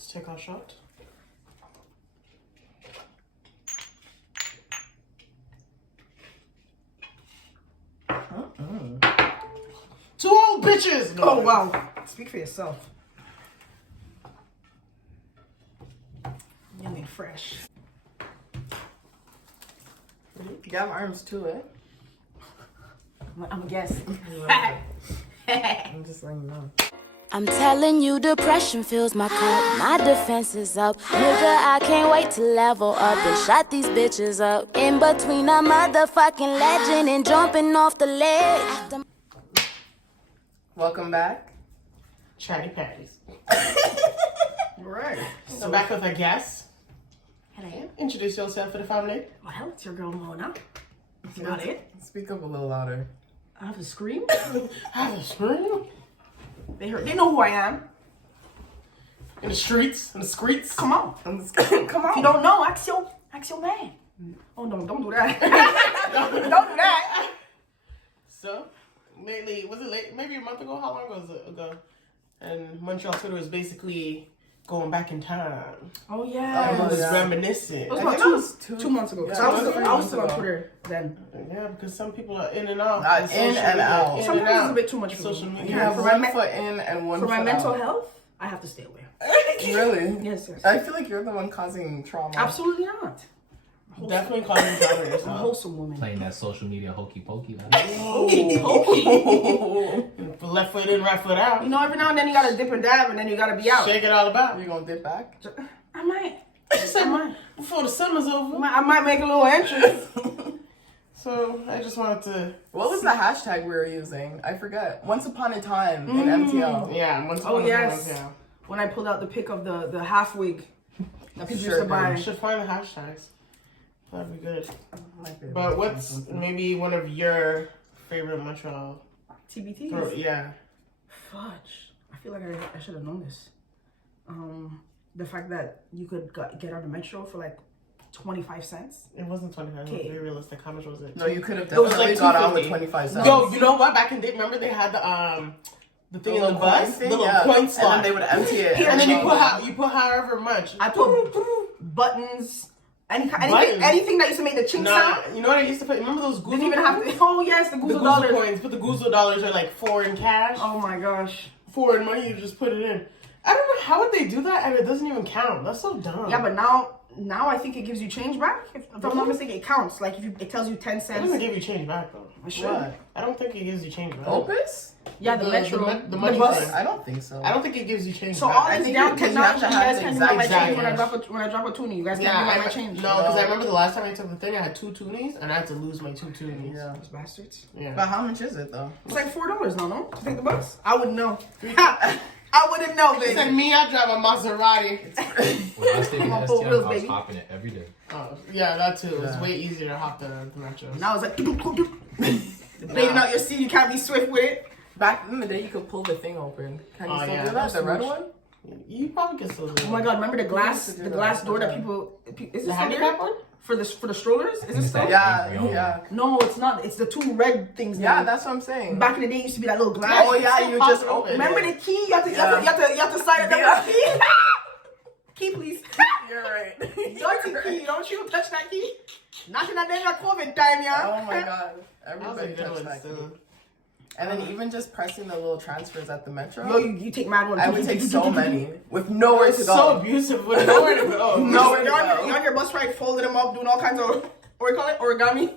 Let's take our shot. Two old bitches! No. Oh, wow. Speak for yourself. Yummy fresh. You have arms too, eh? I'm a guess. I'm just letting you know. I'm telling you, depression fills my cup. My defense is up. Nigga, I can't wait to level up and shut these bitches up. In between a motherfucking legend and jumping off the ledge. Welcome back. Chatty Patties. Right. So back with a guest. Hello. Introduce yourself for the family. Well, it's your girl Mona. That's about it. Speak up a little louder. I have to scream. Have a scream. They know who I am. In the streets, in the streets. Come on. Come If on. you don't know, ask your man. Oh no, don't do that. don't do that. So, lately, was it late? Maybe a month ago? How long was it ago? And Montreal Twitter was basically going back in time. Oh yeah. It was yeah. reminiscing. It was I about think it was 2 months ago. 'Cause yeah, I was it was still on 3 months Twitter then. Yeah, because some people are in and out. Not with in social and media, out. in Sometimes and it's out. a bit too much for Social me. media. You have For one my foot in and one For foot my mental out. health, I have to stay away. Really? Yes, yes. I feel like you're the one causing trauma. Absolutely not. Definitely causing trouble I'm a yourself. wholesome woman. Playing that social media hokey pokey. Left foot in, right foot out. You know, every now and then you gotta dip and dab, and then you gotta be out. Shake it all about. You gonna dip back? I might. She said before the summer's over. I might make a little entrance. So I just wanted to. What was the hashtag we were using? I forget. Once upon a time in MTL. Yeah. Once Oh, upon a yes. time, yeah. When I pulled out the pic of the half wig that people Sure used to buy. We should find the hashtags. That'd be good. My favorite. But what's maybe one of your favorite Montreal? TBTs. Yeah. Fudge. I feel like I should have known this. The fact that you could get on the metro for like 25 cents. It wasn't 25. It was Okay. very realistic. How much was it? No, you could have It was definitely like got on with 250. 25 cents. Yo, you know what? Back in the day, remember they had the thing in the little bus, coin thing? little Yeah. coin slot, And then they would empty it. and then you put however much. I put buttons, anything Buttons? that used to make the chink Nah, sound. you know what I used to put? Remember those Goozle Didn't even coins? have to. Oh yes, the The Goozle Goozle dollars. coins, but the Goozle dollars are like foreign cash. Oh my gosh. Foreign money, you just put it in. I don't know how would they do that, and it doesn't even count. That's so dumb. Yeah, but now I think it gives you change back. If I'm not mistaken, it counts. Like it tells you 10 it cents. doesn't give you change back though. It should. What? I don't think it gives you change back. Opus? Yeah, the metro, the money bus. thing. I don't think so. I don't think it gives you change So back. all I this think down because you have technology, to you have guys the can't do my exact change when I exact drop a toonie. You guys can't Yeah, do my change. no, because I remember the last time I took the thing, I had 2 toonies, and I had to lose my 2 toonies. Yeah. Those bastards. Yeah. But how much is it though? It's like $4 now, no? To take the bus. I wouldn't know. I wouldn't know, He said, baby. me, I drive a Maserati. When I was taking I'm on the full STM, wheels, I was baby. hopping it every day. Oh, yeah, that too. It's Yeah. way easier to hop the metro. Now it's like baiting out your seat. You can't be swift with it. Back in the day, you could pull the thing open. Can you Oh, still yeah, do that? that's The red much. one? You probably can still do it. Oh my God! Remember the glass used to do the that glass all door the that time. people is The it still handicap there? one? For the strollers? Is it still? Yeah, Yo. yeah. No, it's not. It's the 2 red things. Yeah, now. that's what I'm saying. Back in the day, it used to be that little glass. Oh yeah, you just Pop open. Remember it. the key? You have to sign it. Yeah. Key. Key, please. You're right. Dirty key. Don't you touch that key. Not in that damn COVID time, yeah. Oh my god. That was a Everybody good touched one that still. key. And then even just pressing the little transfers at the metro. Yo, you take mad one. I would take so many with nowhere to go. So abusive with nowhere to go. Nowhere to You're go. on your bus ride, folding them up, doing all kinds of, what do you call it? Origami.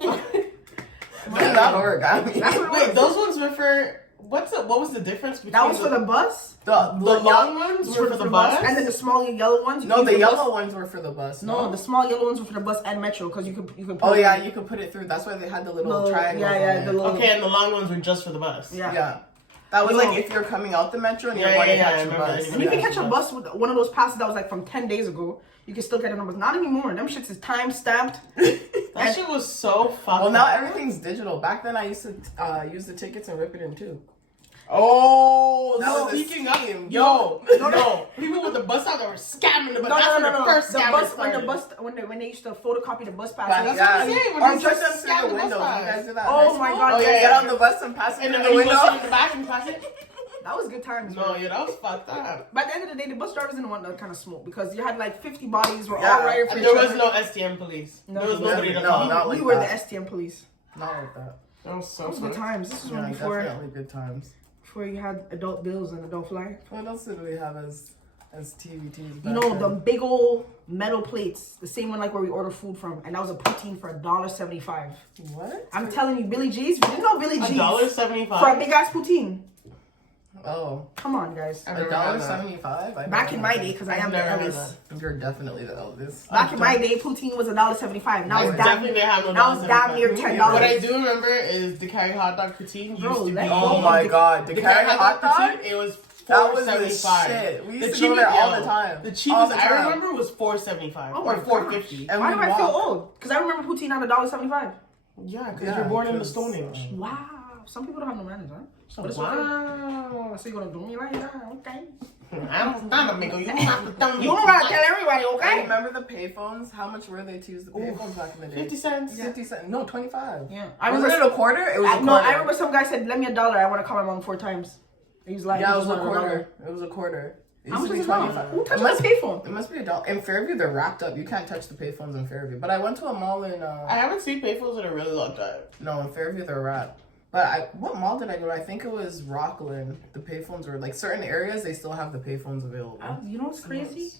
Not origami. That's what it Wait, was. those ones were for what was the difference between That was for the bus. The long ones were for the bus? and then the small yellow ones. you No, could the use yellow bus. ones were for the bus. No, the small yellow ones were for the bus and metro because you could. Oh put yeah, it- you could put it through. That's why they had the little Little- triangles. yeah, on yeah, it. the little. Okay, and the long ones were just for the bus. Yeah. Yeah. That was Yo. like if you're coming out the metro and you're Yeah, going to yeah, catch I a remember bus. that. And you can Yeah. catch a bus with one of those passes that was like from 10 days ago. You can still get the numbers. Not anymore. Them shits is time stamped. That shit was so fucking. Well, now everything's digital. Back then, I used to use the tickets and rip it in two. Oh, That was a speaking of, scheme. yo, people with the bus out that were scamming the bus. That's when the first The scam bus started. when they used to photocopy the bus pass. Back, That's yeah. what I'm saying, when Or they push just them scam through the the bus window. You pass. guys do that? Oh my God, Oh yeah, yeah. get on the bus and pass it And through then the you go sit window. in the back and pass it. That was good times. No, bro. yeah, that was fucked up. By the end of the day, the bus drivers didn't want that kind of smoke because you had like 50 bodies were Yeah. all right for And each there was other. no STM police. No, There was no, nobody to no, call. not like We were the that. STM police. Not like that. That was so That was good fun. times. This was Yeah, before definitely good times. you had adult bills and adult life. What else did we have as TVTs? You know, the big old metal plates, the same one like where we order food from, and that was a poutine for $1.75. What? I'm telling you, Billy G's. You didn't know Billy G's $1.75 for a big ass poutine. Oh, Come on, guys. I've never had that. $1.75. Back in my day, because I am the never had eldest. You're definitely the eldest. Back in my day, poutine was $1.75. Now I it's definitely damn, didn't have no now it's damn near $1.75. $10. What I do remember is the carry hot dog poutine Bro, used to let be. go. Oh my god, the carrot hot dog? poutine, it was That was the $4.75. shit. We used The to go there all the cheapest- time. The All cheapest the I time. remember was $4.75 Oh or my $4.50. And Why we do I feel walked. old? Because I remember poutine at $1.75. Yeah, because Yeah, you're born in the 'cause, Stone Age. Wow. Some people don't have no manners, huh? But it's Wow. So you're gonna do me like that? Okay. I'm not making you have to tell me. You don't gotta tell everybody, I okay? remember the payphones. How much were they to use the payphones back in the day? 50 cents. 50 cents. No, 25. Yeah. I was it a quarter? It was a quarter. No, I remember some guy said, "Lend me $1. I want to call my mom 4 times." He was like, Yeah, he it was just a wanted quarter. It was a quarter. It How used much to is be it? 25. Who It touches must- a payphone? It must be $1. In Fairview, they're wrapped up. You can't touch the payphones in Fairview. But I went to a mall in I haven't seen payphones in a really long time. no, in Fairview they're wrapped. But what mall did I go to? I think it was Rockland. The payphones were like certain areas they still have the payphones available. You know what's crazy?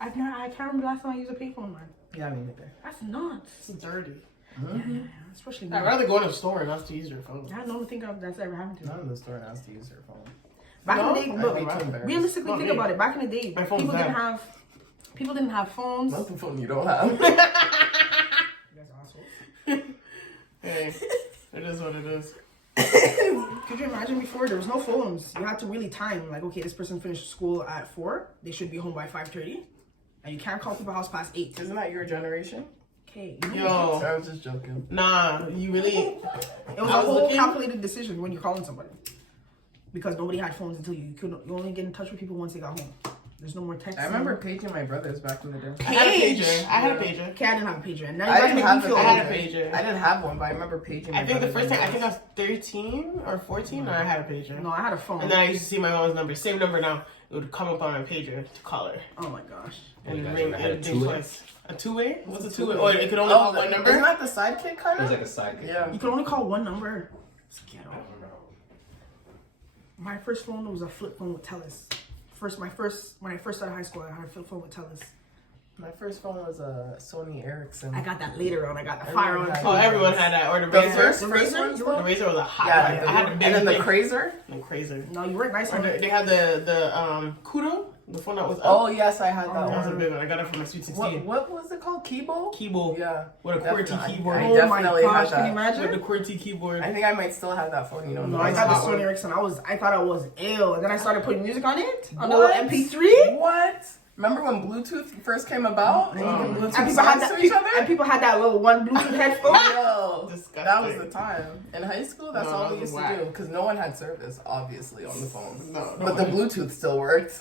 I can't remember the last time I used a payphone, man. Yeah, me neither. That's nuts. It's dirty. Yeah, especially I'd now. rather go in a store and not to use your phone. I don't think that's ever happened to me. None of the store has to use their phone. Back No? in the day, I'd look, be too embarrassed. realistically, Not think me. about it. Back in the day, My phone's people didn't have phones. That's the phone you don't have. You guys are assholes. Hey, it is what it is. Could you imagine before there was no phones? You had to really time. Like, okay, this person finished school at 4. They should be home by 5:30, and you can't call people house past 8. Isn't that your generation? Okay. Yo, I was just joking. nah, you really. It was I a was whole looking- calculated decision when you're calling somebody, because nobody had phones until you only get in touch with people once they got home. There's no more texting. I remember paging my brothers back in the day. I had a Page. pager. I had a pager. Okay, I didn't have a pager, and now you I guys didn't make have me a feel I pager. had old. a pager. I didn't have one, but I remember paging my I think the brothers first time, and I think I was 13 or 14, and I had a pager. No, I had a phone. And then I used to see my mom's number, same number now. It would come up on my pager to call her. Oh my gosh. And You guys ring ever had a it ding two-way? twice. A two-way? What's a two-way? two-way? Or it could only call one number? Isn't that the sidekick kind It was of? like a sidekick. Yeah. You can only call one number. It's ghetto. My first phone was a flip phone with Telus. When I first started high school, I had a flip phone with Telus. My first phone was a Sony Ericsson. I got that later on. I got the Everyone fire on. had Oh, everyone had that. Or the The razor. first The one? razor was a hot Yeah, one. I had a big and then the thing. Crazer. No, crazy. No, you were nice Or on it. they had the Kudo, the phone that was up. Oh yes, I had that That was a one. big one. I got it from my Sweet 16. What was it called? Kibo? Keyboard. Yeah. With a QWERTY Definitely. keyboard. I Oh my definitely gosh, had can you that. With the imagine? QWERTY keyboard. I think I might still have that phone. You know. No, the I got hot the Sony one. Ericsson. I thought I was ill, and then I started putting music on it on the What? little MP3. What? Remember when Bluetooth first came about? And you can Bluetooth And people had songs that. to each other? And people had that little one Bluetooth headphone. Yo, Disgusting. that was the time. In high school, that's No, all that we was used whack. to do because no one had service, obviously, on the phones. No, But the Bluetooth still worked.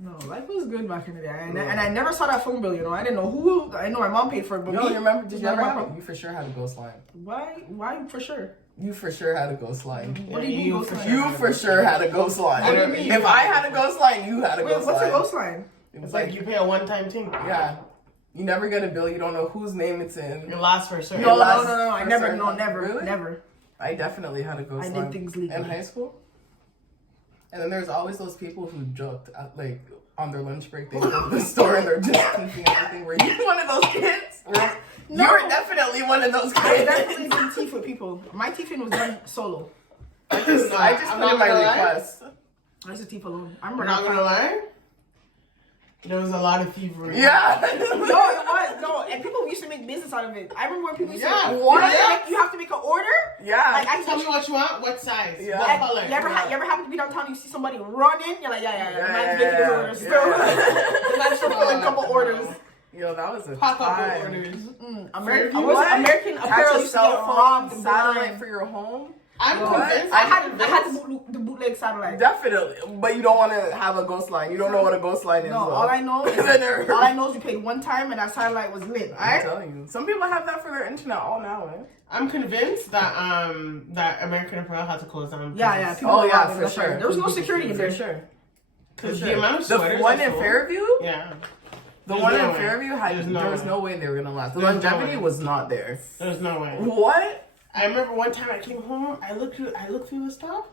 No, life was good back in the day, and I never saw that phone bill. You know, I didn't know who. I know my mom paid for it, but Yo, me, you remember? Did you not ever my have problem. it? You for sure had a ghost line. Why? Why for sure? You for sure had a ghost line. What do you mean ghost line? You for sure had a ghost line. What do you mean? If I had a ghost line, you had a Wait, ghost what's line. a ghost line? It was It's like you pay a one-time thing. yeah. You never get a bill. You don't know whose name it's in. It lasts for a certain No, It no, lasts no. I for never, certain- no, never, Really? never. I definitely had a ghost I line. did things legally. In high school. And then there's always those people who joked at, like on their lunch break. They go to the store and they're just teaching everything. Were you one of those kids? No. You were definitely one of those I kids. definitely didn't teeth with people. My teething was done solo. I just I'm put not in my gonna lie. request. I used to teeth alone. I I'm remember not gonna lie. There was a lot of thievery. Yeah. No, it was no, and people used to make business out of it. I remember when people used Yeah. to. What? You have to make an order. Yeah. Like I Tell me what you want, what size, Yeah. what color. You ever happen to be downtown? You see somebody running. You're like, yeah. The man's Yeah, making his orders. yeah. So the man's still filling a couple orders. Yo, that was a Pop up time. orders. American What? American Had apparel your used to get cell phone, robbed satellite blind. for your home. I'm convinced. I had the bootleg satellite. Definitely, but you don't want to have a ghost line. You don't know what a ghost line is. No, though. all I know is you paid one time and that satellite was lit. I'm Alright? telling you, some people have that for their internet all now. I'm convinced that that American Apparel had to close down. Yeah. People Oh were yeah, robbing for left, right. sure. There was no security in For there. sure. Because the amount of The sweaters one I in sold- Fairview. Yeah. The There's one no in way. Fairview there was no way they were gonna last. The There's no longevity way. was not there. There's no way. What? I remember one time I came home. I looked through the stuff.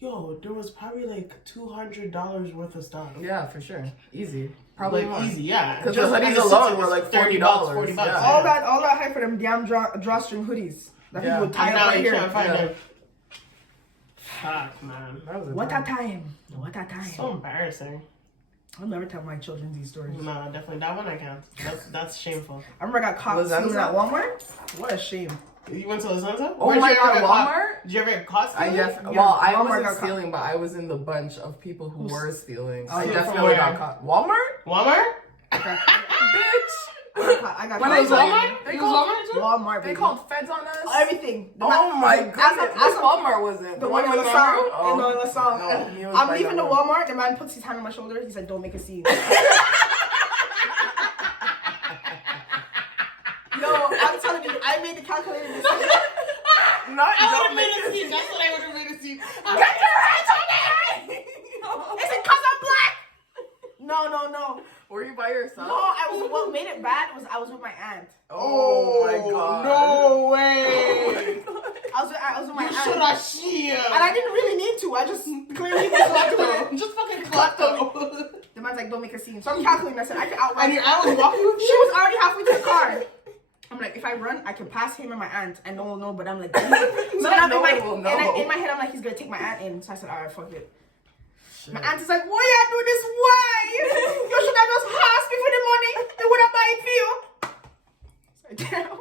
Yo, there was probably like $200 worth of stuff. Yeah, for sure. Easy. Probably Like more. easy, yeah. Because the Just hoodies as a alone six, were it's like $30, $40. $40. Yeah. All that hype for them damn drawstring hoodies. That Yeah. people would tie And up now right you here. can't find Yeah. them. Fuck, man. That was What a time. time. What a time. So embarrassing. I'll never tell my children these stories. No, definitely that one I can't. That's shameful. I remember I got caught Was that stealing at that? Walmart. What a shame. You went to La Senza? Oh Where'd my you ever God, get caught? Walmart? Did you ever get caught I stealing? well, I Walmart wasn't got caught. stealing, but I was in the bunch of people who were stealing. I Stealing from definitely got where? caught. Walmart? Walmart? Bitch! I got When caught. I tell you, Walmart? they You called, was Walmart too? Walmart, they baby. called feds on us. Everything. Oh my goodness. As Which Walmart was it? the one in with LaSalle. Monroe? In LaSalle. No, he was I'm by leaving the that one. Walmart. The man puts his hand on my shoulder. He said, "Don't make a scene." Yo, I'm telling you, I made the calculated decision. Not I would don't have made make a it. scene. That's what I would have made a scene. Get your hands on me! Is it cause I'm black? No. Were you by yourself? No, what made it bad was I was with my aunt. Oh my god. No way. I was with my You aunt. should have shield. And I didn't really need to. I just clearly was like, Just fucking clap though. the man's like, "Don't make a scene." So I'm calculating. I said, I can outrun. And your aunt was walking with She you? was already halfway to the car. I'm like, if I run, I can pass him and my aunt, and no one will know. But I'm like, so now No one will know. in my head, I'm like, he's gonna take my aunt in. So I said, all right, fuck it. My aunt is like, why you do this? Why? You should have just asked me for the money. They would have buy it for you. So damn.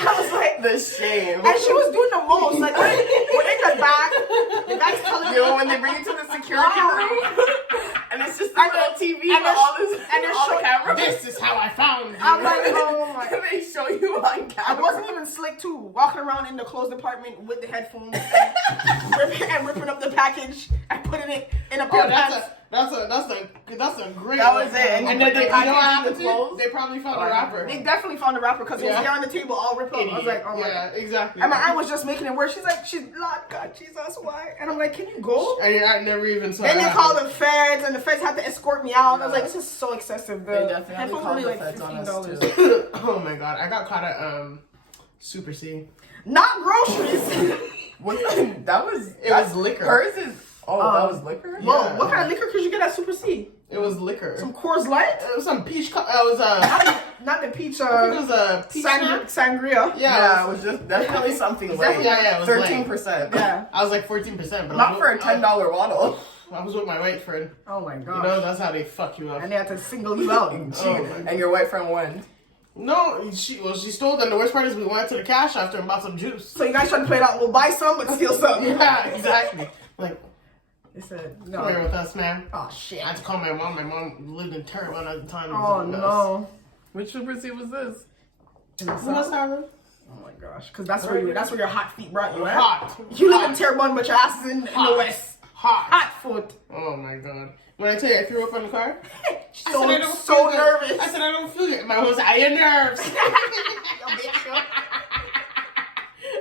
I was like, The shame. and she was doing the most. Like, we're in the back. The guy's telling You know, me. when they bring you to the security room, and it's just a And little the- TV and with the- all this, and they're all the showing- cameras. This is how I found you. I'm like, oh my. They show you on I camera. wasn't even slick too. Walking around in the clothes department with the headphones and ripping up the package and putting it in a pair Oh, of pants. that's a great That one. was it. And And you then put the you know what package in happened the to it? clothes? They probably found a rapper. They definitely found the rapper because it was Yeah. there on the table all ripped up. I was like, oh my. Yeah, exactly. And my aunt was just making it worse. She's like, Lord God, Jesus, why? And I'm like, can you go? And your aunt never even saw Then it they happen. called the feds, and the feds had to escort me out. I was like, this is so excessive. They The definitely headphones called were the like feds on us $15. too. Oh my god, I got caught at Super C. Not groceries. That was It was liquor. Hers is that was liquor. Whoa, Yeah. what kind of liquor could you get at Super C? It was liquor. Some Coors Light? It was some peach. It was I Not the peach. think it was a peach snack. Sangria. Yeah, it was just definitely something like Yeah, it was like- 13%. Yeah. I was like 14%, but Not I was for a with- $10 bottle. I was with my white friend. Oh my god. You know, that's how they fuck you up. And they had to single you out. Oh my And your white friend won. No, she stole. And the worst part is we went to the cash after and bought some juice. So you guys trying to play it out, we'll buy some but steal some. Yeah, exactly. Like, They said, come here no. with us, man. Oh shit. I had to call my mom. My mom lived in Terrebonne at the time. It Oh was a mess. no. Which Super C was this? Who was that? Oh my gosh. Because that's where your hot feet brought you, right? Hot. You live in Hot. Terrebonne but your ass is in the Hot. west. Hot. Hot foot. Oh my god. When I tell you I threw up in the car, So, I don't so feel good. nervous. I said I don't feel it. My mom was like, your nerves.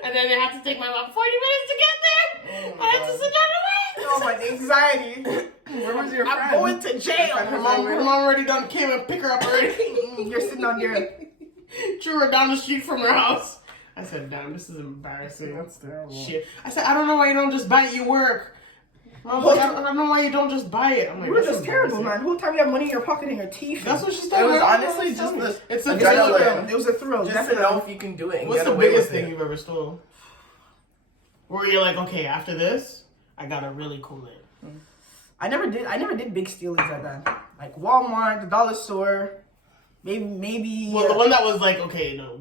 And then they had to take my mom 40 minutes to get there. I had to sit down and wait. Oh my anxiety. Where was your friend? I'm going to jail. Her mom already done came and picked her up already. You're sitting on your. Threw her down the street from her house. I said, damn, this is embarrassing. That's terrible. Shit. I said, I don't know why you don't just buy it. You work. Mom's like, I don't know why you don't just buy it. I'm like, You were this just is terrible, embarrassing. man. The whole time you have money in your pocket and your teeth. That's what she It said. was Like, honestly tell just me. the It's a It was a adrenaline. thrill. It was a thrill. Just to Definitely. know if you can do it and What's get the away biggest with thing it. you've ever stole? Where you're like, okay, after this, I gotta really cool it. I never did big stealings like that. Like Walmart, the dollar store, maybe. Well, the one that was like, okay, no,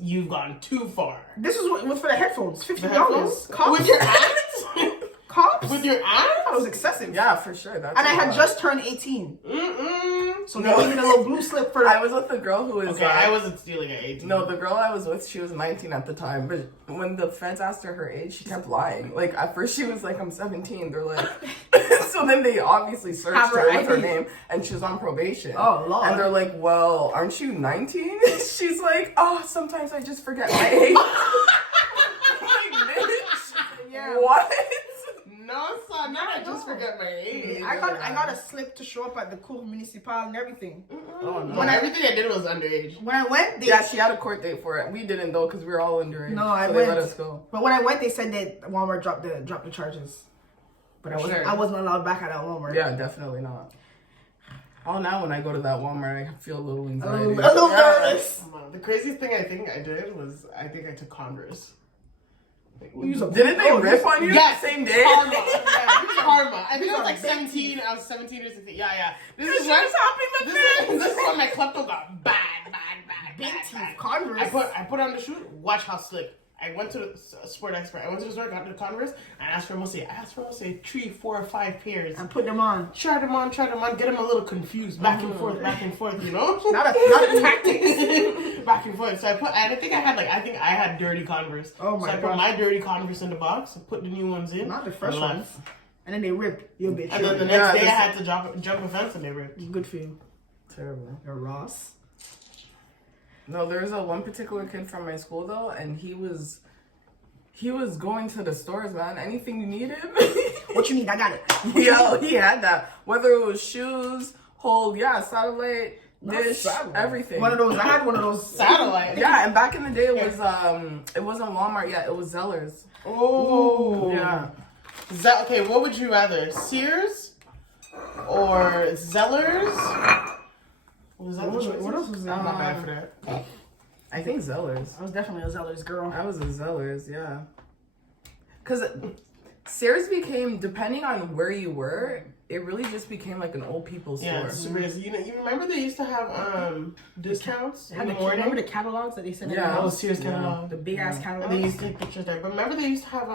you've gone too far. This was for the headphones. The $50. headphones? Cops. With your aunt? Cops. With your I thought it aunt? was excessive. Yeah, for sure. That's And I a had lot. just turned 18. Mm-mm. So they gave me the little blue slip for. I was with the girl who was. Okay, I wasn't stealing at 18. No, the girl I was with, she was 19 at the time. But when the feds asked her age, she kept lying. Like, at first she was like, I'm 17. They're like, so then they obviously searched her with her name, and she was on probation. Oh, Lord. And they're like, well, aren't you 19? She's like, oh, sometimes I just forget my age. I'm like, bitch. Yeah. What? No, son, I just forget my age. I got a slip to show up at the cour municipal and everything. Oh, no. When everything I did was underage. When I went, Yeah, she had a court date for it. We didn't though, because we were all underage. No, I so went. they let us go. But when I went, they said that Walmart dropped the charges. But I wasn't allowed back at that Walmart. Yeah, definitely not. Oh, now when I go to that Walmart, I feel a little anxiety. A little nervous. The craziest thing I think I did was I think I took Converse. Didn't they rip on you yes, the same day? Karma. Yeah, karma. I think I was like 17. I was 17 or 16. Yeah. This is when my klepto got bad. Big teeth, Converse. I put on the shoe. Watch how slick. I went to the sport expert. I went to the store, got the Converse, and asked for mostly 3, 4, or 5 pairs. And put them on. Try them on, get them a little confused, back and forth, you know? Not a tactic. Back and forth. So I think I had dirty Converse. Oh my So I put my dirty Converse in the box, put the new ones in. Not the fresh ones. And then they ripped. You bitch. And then the next day I had to jump a fence and they ripped. Good for you. Terrible. You're Ross. No, there's one particular kid from my school though, and he was going to the stores, man. Anything you needed. What you need? I got it. Yo, he had that. Whether it was shoes, satellite, dish, everything. I had one of those Satellite. Yeah, and back in the day it wasn't Walmart yet, it was Zellers. Oh. Yeah. Okay, what would you rather? Sears or Zellers? Was that What else was there? I'm not bad for that. I think Zellers. I was definitely a Zellers girl. I was a Zellers, yeah. Because Sears became, depending on where you were, it really just became like an old people's store. Yeah, super easy. You remember they used to have discounts in the Remember morning? the catalogs that they sent? Yeah. Oh, Sears catalog. The big ass And catalogs. they used to take pictures there. But remember they used to have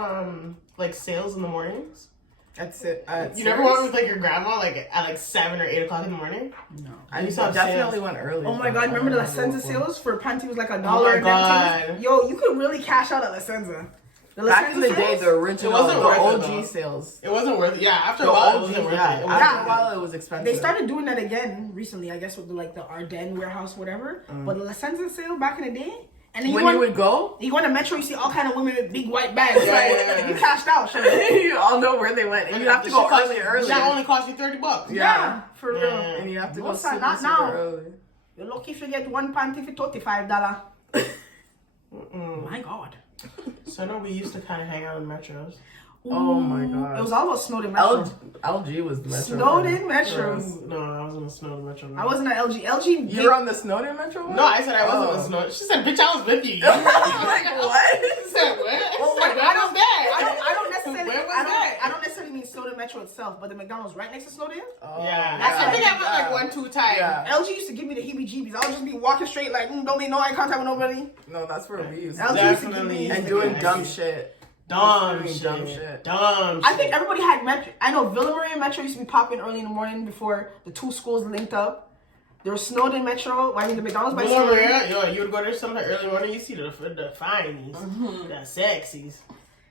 like sales in the mornings? That's it. You never went with like your grandma like at like 7 or 8 o'clock in the morning? No. I used to have definitely sales. went early. Oh my god, remember the La Senza sales for panty was like $1. Oh my and God. everything? Yo, you could really cash out at La Senza. The La Back in Senza the day, sales? the original, It wasn't the worth it, OG though. sales. It wasn't worth it. Yeah, after The a while it OG, wasn't worth yeah. it. It After a wasn't while, it was expensive. They started doing that again recently, I guess, with the Ardennes warehouse, whatever. But the La Senza sale back in the day, and then When you would go, you go to Metro, you see all kind of women with big white bags. Yeah, Like, yeah. you cashed out, sure. you all know where they went, and you have to go early. That only cost you $30. Yeah, for real. Yeah. And you have to go Most time, super, not super now. early. You're lucky if you get one panty for $35. My God. So I know we used to kind of hang out in metros. Oh my god. It was all about Snowden Metro. LG was the metro. Snowden Metro. No, I was in the Snowden Metro. I wasn't at LG. LG. You were on the Snowden Metro one? No, I said I wasn't in the Snowden. She said, "Bitch, I was with you." I'm like, what? She said, "What?" Well, She said, "Where was that?" I don't necessarily. Where was I that? don't necessarily mean Snowden Metro itself, but the McDonald's right next to Snowden. Oh, Yeah, That's I think I what went like 1-2 times. Yeah. LG used to give me the heebie-jeebies. I would just be walking straight, like, don't make no eye contact with nobody. No, that's where we used to LG be. used to give Definitely. me. And doing dumb shit. Dumb Doing shit. dumb shit. Dumb shit. I think everybody had Metro. I know Villa and Metro used to be popping early in the morning before the two schools linked up. There was Snowden Metro. I mean, the McDonald's by Villa Snowden. Maria, yo, you would go there sometime early morning. You see the finies, the sexies.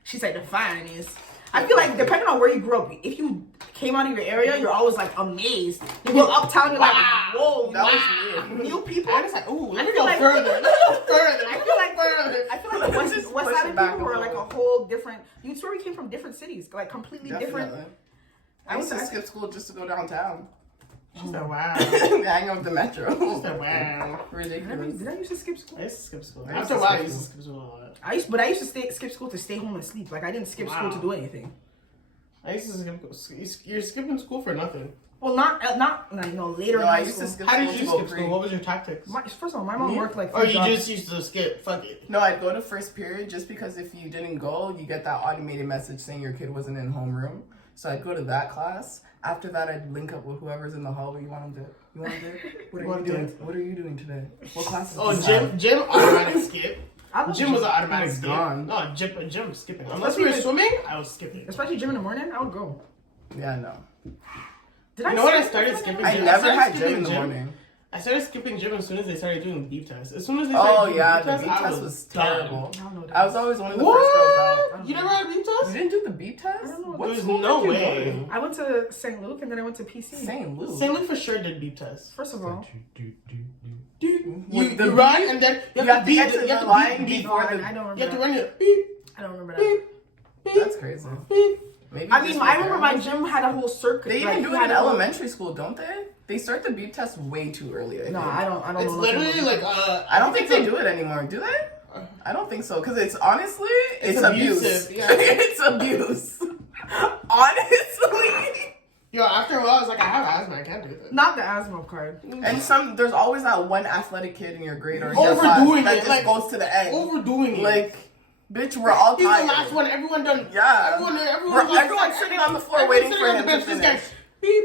She's like the finest. I feel like depending on where you grew up, if you came out of your area, you're always like amazed. You go uptown, you're like, whoa, That was weird. new people. I was like, ooh, let me feel go like- further. Let me go further. I feel like further. I feel like the Just West push Side it of back people a were like a little. whole different. You'd swear we came from different cities, like completely different. Definitely. I used to skip school just to go downtown. She said, wow. Hang out with the metro. She said, wow. Ridiculous. Did I used to skip school? I used to skip school. I used After to a while, I skip used to skip school a lot. I used to skip school to stay home and sleep. Like I didn't skip school to do anything. I used to skip school. You're skipping school for nothing. Well, not like later. No, in I high used to school. skip How school did to you go skip school? free. What was your tactics? First of all, my mom worked like. Or 3 you jobs. just used to skip? Fuck it. No, I'd go to first period just because if you didn't go, you get that automated message saying your kid wasn't in homeroom. So I'd go to that class. After that, I'd link up with whoever's in the hallway. You want to do? What are you doing? What are you doing today? What class is Oh, this? gym automatic skip. I love Gym was an automatic Gym is skip. gone. No, gym skipping. Unless we were swimming, I was skipping. Especially gym in the morning, I would go. Yeah, no. Did You know what? I started skipping gym. I never started had gym skipping in the morning. I started skipping gym as soon as they started doing the beep test. As soon as they Oh started doing yeah, the the beep beep test, test was terrible. I don't know I was that. always one of the first girls out. What? You never had a beep You test? didn't do the beep test? I don't know. What There's school no did you way. go to? I went to St. Luke and then I went to PC. St. Luke. St. Luke for sure did beep test. First of all, You With the run beep? and then You have to get to you have the to line beep, before I the... don't You remember have to that. run your beep, I don't remember beep, that. beep, That's crazy. beep. Maybe I mean, just I with remember my girls. gym had a whole circuit. They even like, do you it had in a whole- elementary school, don't they? They start the beep test way too early. I No, think. I don't It's know. nothing literally about like I don't think they do it anymore, do they? I don't think so, because it's honestly, it's abuse. abusive, yeah. It's abuse. Honestly. Yo, after a while, I was like, I have asthma. I can't do this. Not the asthma card. And there's always that one athletic kid in your grade or your Overdoing class that it, just like, goes to the end. Overdoing it. Like, bitch, we're all He's tired. the last one. Everyone done. Yeah. Everyone's sitting on the floor waiting for him to This finish. guy, beep,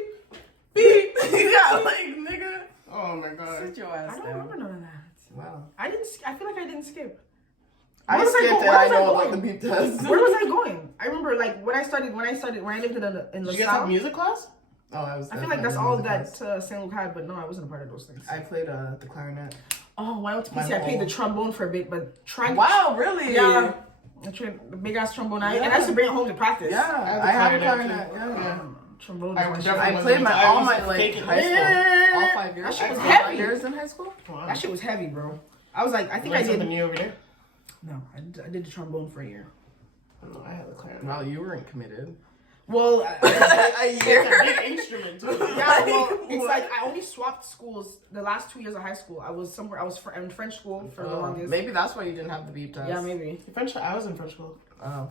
beep. Yeah, like, nigga. Oh my god. Sit your ass I don't down. remember none of that. Wow. I feel like I didn't skip. I Where was I skipped go- it. where I was I know about going? the beep test. Where was I going? I remember like when I lived in Did the you guys have South. music class? Oh, I feel like that's all that St. Luke had, but no, I wasn't a part of those things. I played the clarinet. Oh, when I went to My PC, I played the whole- trombone for a bit, but trying. Wow, really? Yeah. I trained the big ass trombone. And I used to bring it home to practice. Yeah, I have a clarinet, clarinet. too. Yeah. Trombone. I is my shit. definitely- I played I all used my to like fake it. high school, all 5 years. That shit was I heavy. 5 years in high school. That shit was heavy, bro. I was like, I think I Learn did. something new over there. No, I did the trombone for a year. No, I had the clarinet. Wow, you weren't committed. Well, A It's a year. big instrument. Too. yeah, well, it's like I only swapped schools the last 2 years of high school. I was in French school for the longest. Maybe that's why you didn't have the beep test. Yeah, maybe. French. I was in French school.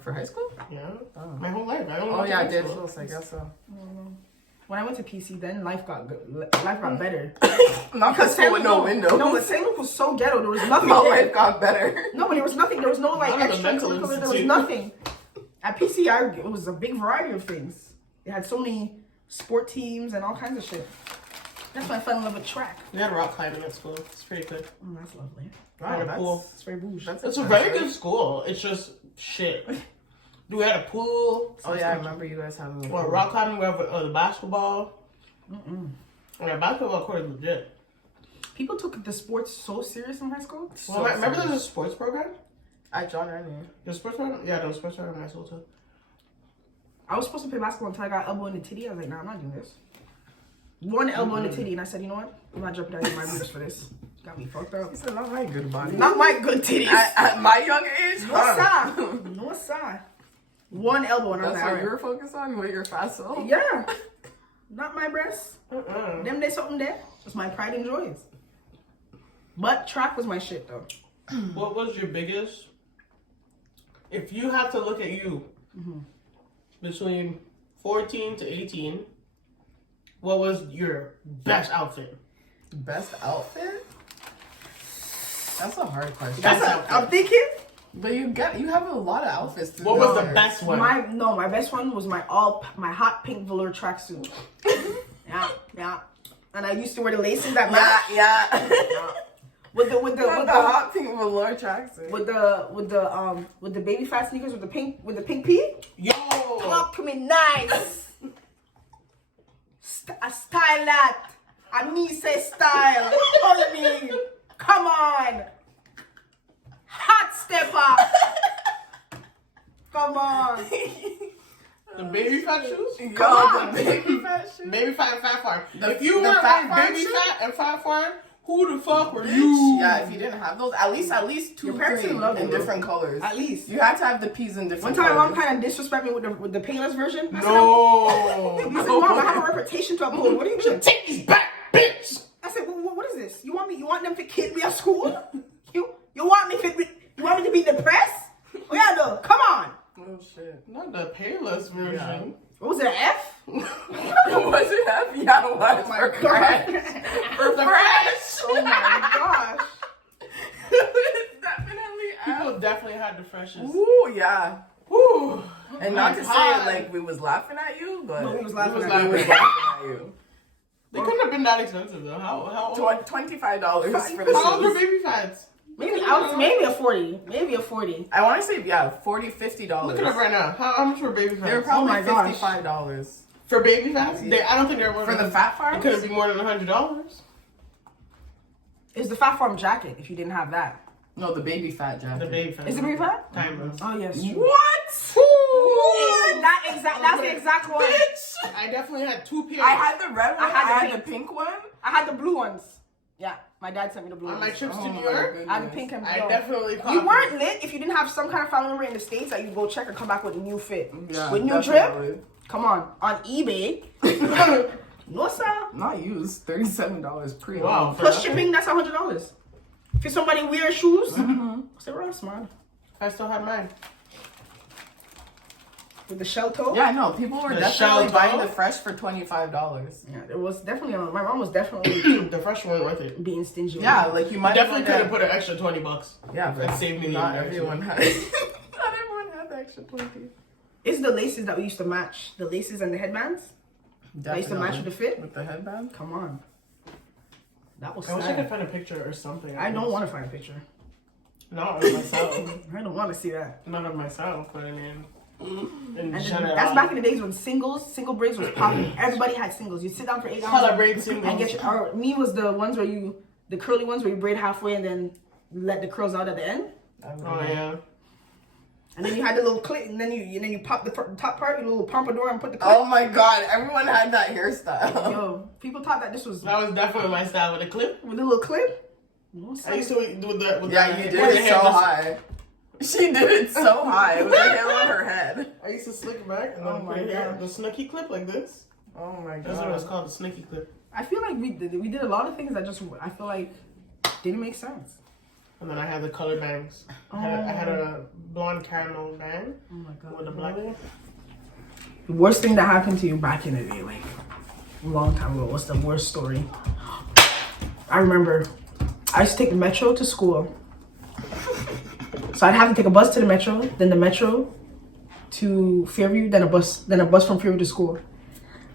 For high school? Yeah. Oh. My whole life. I only Oh went to yeah, French digital. school. I guess so. When I went to PC, then life got better. Not because school with no windows. No, but St. Luke was so ghetto. There was nothing My there. life got better. No, but there was nothing. There was no like Not at the extra mental curricular. There was institute. nothing. At PCR, it was a big variety of things. It had so many sport teams and all kinds of shit. That's why I fell in love with track. We had rock climbing at school. It's pretty good. That's lovely. Had a pool. It's very bougie. It's a very good school. It's just shit. We had a pool. Oh yeah, I remember you guys having a Well, pool. rock climbing. We have the basketball. Yeah, basketball court is legit. People took the sports so serious in high school. Well, remember there was a sports program? At John Rennie. The sports program? Yeah, there was a sports program in my school too. I was supposed to play basketball until I got elbow in the titty. I was like, nah, I'm not doing this. One elbow in the titty, and I said, you know what? I'm not jeopardizing my roots for this. Got me fucked up. He said, not my good body. Not my good titties. At my young age? No side. No side. One elbow, and I was That's like, what you all were focused on with your fat self? right. Yeah. Not my breasts. Uh-uh. Them there's something there. It's my pride and joys. But track was my shit though. What was your biggest? If you had to look at you between 14 to 18, what was your best outfit? Best outfit? That's a hard question. I'm thinking. But you have a lot of outfits. To What was the wear. best one? My best one was my hot pink velour tracksuit. yeah. And I used to wear the laces that match. Yeah. With the hot pink velour tracksuit. with the baby fat sneakers with the pink P. Yo! Talk to me nice. I style that. I me say style. Follow me. Come on. Hot stepper. Come on. The baby fat shoes? Yo, on. the baby fat shoes. Baby fat and fat farm. The- If you the were fat wearing farm baby shoes? fat and fat farm, who the fuck were Bitch, you? yeah, if you didn't have those, at least two, Your parents three didn't love in you, though. different colors. At least. You had to have the P's in One different time, colors. mom kind of disrespected me with the painless version. I said, No. I said, Mom, I have a reputation to uphold. What are you doing? Take these back, bitch! I said, what is this? You want them to kill me at school? You want me to be depressed? Oh yeah, no. Come on. Oh shit. Not the payless version. Yeah. What was it? An F? Was it happy? Yeah, it was. my For God. fresh. For The fresh. Oh my gosh. Definitely People definitely had the freshest. Ooh, yeah. Woo. And not to say God. it like we was laughing at you, but No, we was laughing was at we you. was laughing at you. They couldn't have been that expensive though. How old? $25 for How old were the shoes. baby fats? Maybe a 40. Maybe a 40. I want to say, yeah, $40, $50. Look it up right now. How much were baby fats? They were probably Oh my gosh. $55. For baby fats? I don't think they're more For than the fat It farms? couldn't be more than $100. It's the fat farm jacket if you didn't have that. No, the baby fat jacket. The baby fats. Is it baby fat? Timeless. Oh, yes. True. What? That's the exact one. Bitch! I definitely had 2 pairs. I had the red one. I had the pink one. I had the blue ones. Yeah, my dad sent me the blue On ones. my trips to Oh New my York, goodness. I had the pink and blue. I definitely caught You weren't lit if you didn't have some kind of family member in the States that you go check and come back with a new fit. Yeah, with new definitely. drip, come on eBay. No, sir. Not used. $37 pre-owned. Wow. Plus shipping, that's $100. If it's somebody wear shoes, say Ross, man. I still had mine. With the shell toe. Yeah, I know. People were The definitely shell buying toe? the fresh for $25. Yeah, it was definitely. My mom was definitely The fresh one worth it. being stingy. Yeah, like you might Definitely could have have put an extra $20. Yeah, but That saved me the not embarrassment. everyone had. Not everyone had the extra 20. It's the laces that we used to match. The laces and the headbands. That used to match with the fit. With the headband? Come on. That was I wish I could sad. find a picture or something. I don't want to find a picture. Not of myself. I don't want to see that. Not of myself, but I mean, in And then, general. that's back in the days when single braids was popping. Everybody had singles. You'd sit down for 8 hours. Celebrate singles. And get your, or me was the ones where the curly ones where you braid halfway and then let the curls out at the end. Oh yeah. And then you had the little clip, and then you pop the top part, your little pompadour, and put the clip. Oh my god, everyone had that hairstyle. Yo, people thought that this was That was definitely my style with a clip. with a little clip. I used to do with Yeah, you did it so high. She did it so high. It was like hair on her head. I used to slick it back and Oh then my put hair, gosh. the snooky clip like this. Oh my god. That's what it was called, the snooky clip. I feel like we did a lot of things that just I feel like didn't make sense. And then I had the colored bangs. I had a blonde caramel bang Oh my god. with a black. The worst thing that happened to you back in the day, like a long time ago, what's the worst story? I remember I used to take the metro to school. So I'd have to take a bus to the metro, then the metro to Fairview, then a bus from Fairview to school.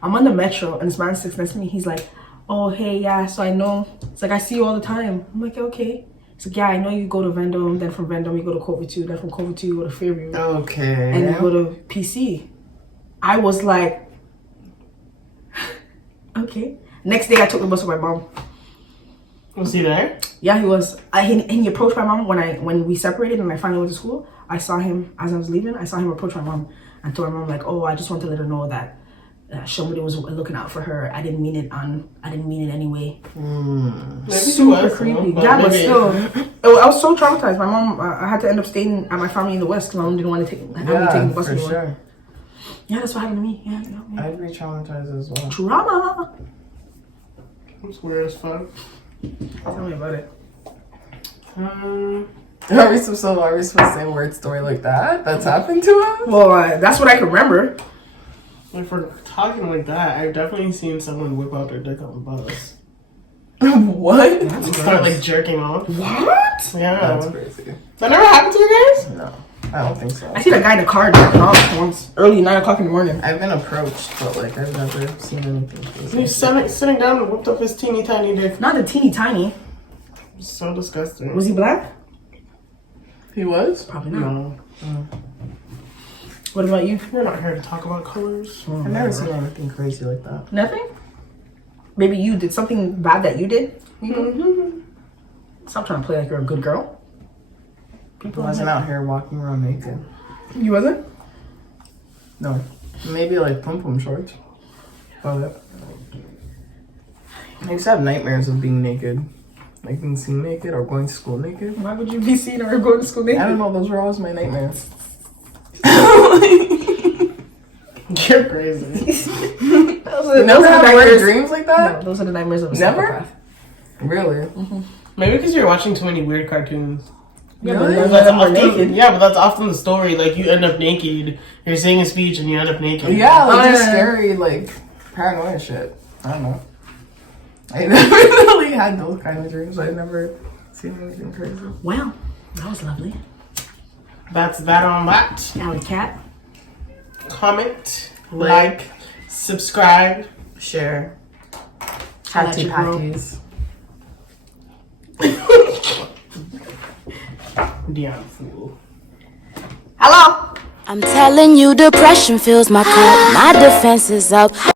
I'm on the metro and this man sits next to me. He's like, oh, hey, yeah, so I know. It's like, I see you all the time. I'm like, okay. He's like, yeah, I know you go to Vendome, then from Vendome you go to Covertube, then from Covertube you go to Fairview. Okay. And you go to PC. I was like, okay. Next day I took the bus with my mom. Was he there? Yeah, he was. He approached my mom when we separated and I finally went to school. I saw him as I was leaving. I saw him approach my mom and told my mom like, "Oh, I just want to let her know that somebody was looking out for her. I didn't mean it anyway." Maybe he Super was, creepy. but Yeah, but maybe- still, I was so traumatized. My mom, I had to end up staying at my family in the West because my mom didn't want to have me taking the bus for anymore. sure. Yeah, that's what happened to me. Yeah. I'd be traumatized as well. Drama. It's weird as fuck. Tell me about it. Are we supposed to say a weird story like that? That's happened to us? Well, that's what I can remember. If we're talking like that, I've definitely seen someone whip out their dick on the bus. What? And start like jerking off. What? Yeah. That's crazy. That never happened to you guys? No, I don't think so. I seen a guy in the car jerking off once, early 9 o'clock in the morning. I've been approached, but like I've never seen anything crazy. He's sitting down and whipped up his teeny tiny dick. Not the teeny tiny. So disgusting. Was he black? He was? Probably not. No. What about you? We're not here to talk about colors. I've never seen anything crazy like that. Nothing? Maybe you did something bad that you did? Mm-hmm. Stop trying to play like you're a good girl. I wasn't out here walking around naked. You wasn't? No. Maybe like pum pum shorts. But I used to have nightmares of being naked. Like being seen naked or going to school naked. Why would you be seen or going to school naked? I don't know, those were always my nightmares. You're crazy. You never had weird dreams like that? No, those are the nightmares of a Never? psychopath. Really? Maybe because you're watching too many weird cartoons. Yeah, but Really? none of That's them were often, naked. yeah, but that's often the story. Like you end up naked. You're saying a speech and you end up naked. Yeah, like just Yeah. scary, like paranoia shit. I don't know. I never really had those kind of dreams. I've never seen anything crazy. Well, that was lovely. That's that on that. Alley cat. Comment, like, subscribe. Share. Shout out Hattie your girl. patties. Damn fool. Hello. I'm telling you, depression fills my cup. My defense is up.